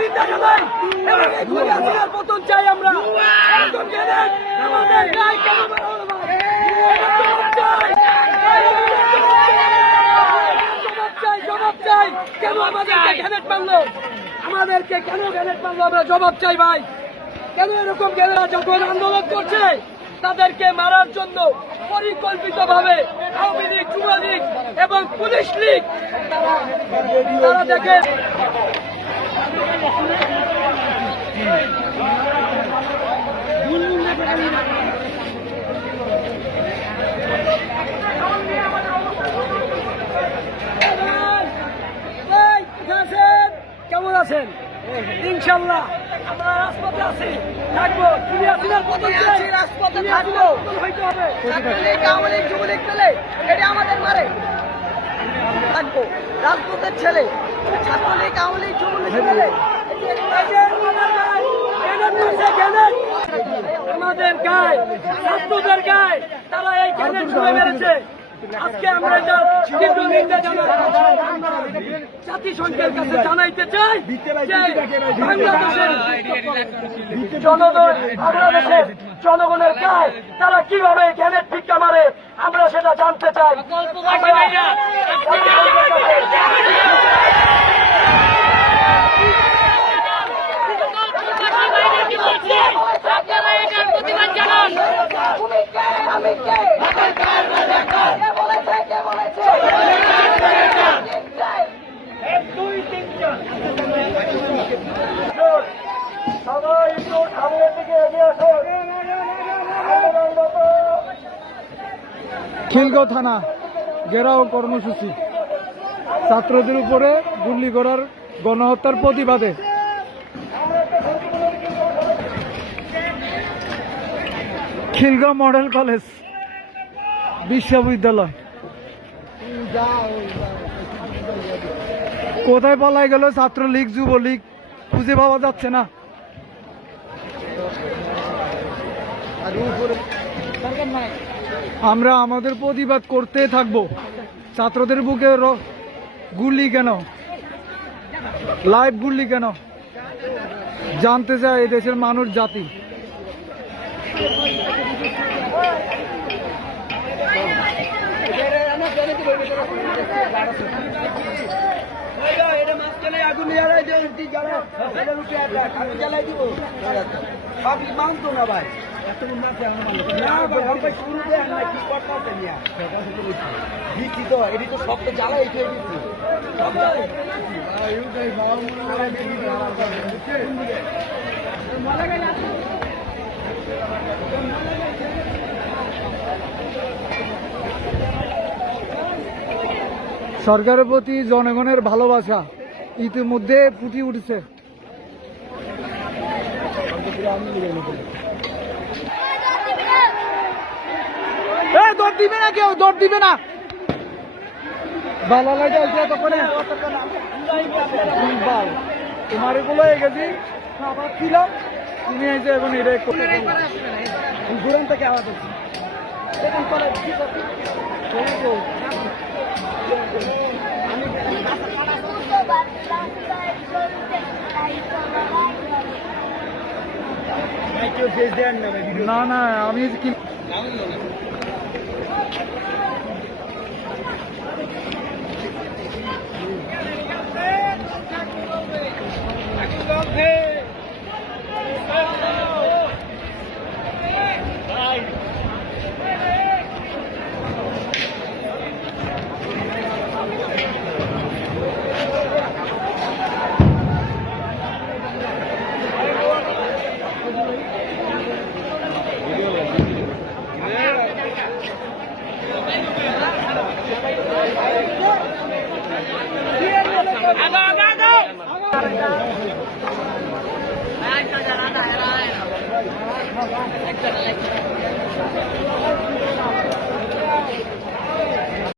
নিন্দা জানাই এবং এই খুনি হাসিনার পতন চাই আমরা। এরকম গ্রেনেড আমাদের গায়ে কেন মারা হলো ভাই? জবাব চাই কেন আমাদেরকে গ্রেনেড মারলো? আমাদেরকে কেন গ্রেনেড মারলো? আমরা জবাব চাই ভাই। কেন এরকম গ্রেনেড যখন আন্দোলন করছে তাদেরকে মারার জন্য পরিকল্পিতভাবে আওয়ামী লীগ, যুবলীগ এবং পুলিশ লীগ তারা দেখে কেমন আছেন? ইনশাল্লাহ আমরা রাজপথে আছি, থাকবো। খুনি হাসিনার পতন চাই, রাজপথে থাকবো, হইতে হবে। ছাত্রলীগ, আওয়ামী লীগ, যুবলীগ পেলে এটা আমাদের মারে, থাকবো। রাজপথের ছেলে ছাত্রলীগ, আওয়ামী লীগ, যুবলীগ পেলে আমাদের গায়ে, ছাত্রদের গায়ে তারা এই গ্রেনেড ছুড়ে মেরেছে। আজকে আমরা এটা তীব্র নিন্দা জানাই। জাতিসংঘের কাছে জানাইতে চাই যে বাংলাদেশের বাংলাদেশের জনগণের গায়ে তারা কিভাবে গ্রেনেড ভিক্ষা মারে আমরা সেটা জানতে চাই। খিলগাঁও থানা ঘেরাও কর্মসূচি, ছাত্রদের উপরে গুলি করার গণহত্যার প্রতিবাদে। খিলগাঁও মডেল কলেজ বিশ্ববিদ্যালয় কোথায় পলাই গেল ছাত্রলীগ, যুবলীগ খুঁজে পাওয়া যাচ্ছে না। আমরা আমাদের প্রতিবাদ করতে থাকবো। ছাত্রদের বুকে গুলি কেন, লাইভ গুলি কেন জানতে চায় এই দেশের মানুষ জাতি। আগুন মানতো না ভাই, এটি তো সব তো জ্বালাই সরকারের প্রতি জনগণের ভালোবাসা ইতিমধ্যে ফুটে উঠেছে। দৌড় দিবে না, কেউ দৌড় দিবে না। ভালো লাগে তখন তোমার এগুলো গেছি খাবার ছিলাম, তুমি এসে এখন এটা দূরান থেকে আওয়াজ হচ্ছে। না না আমি কি Go, go, go!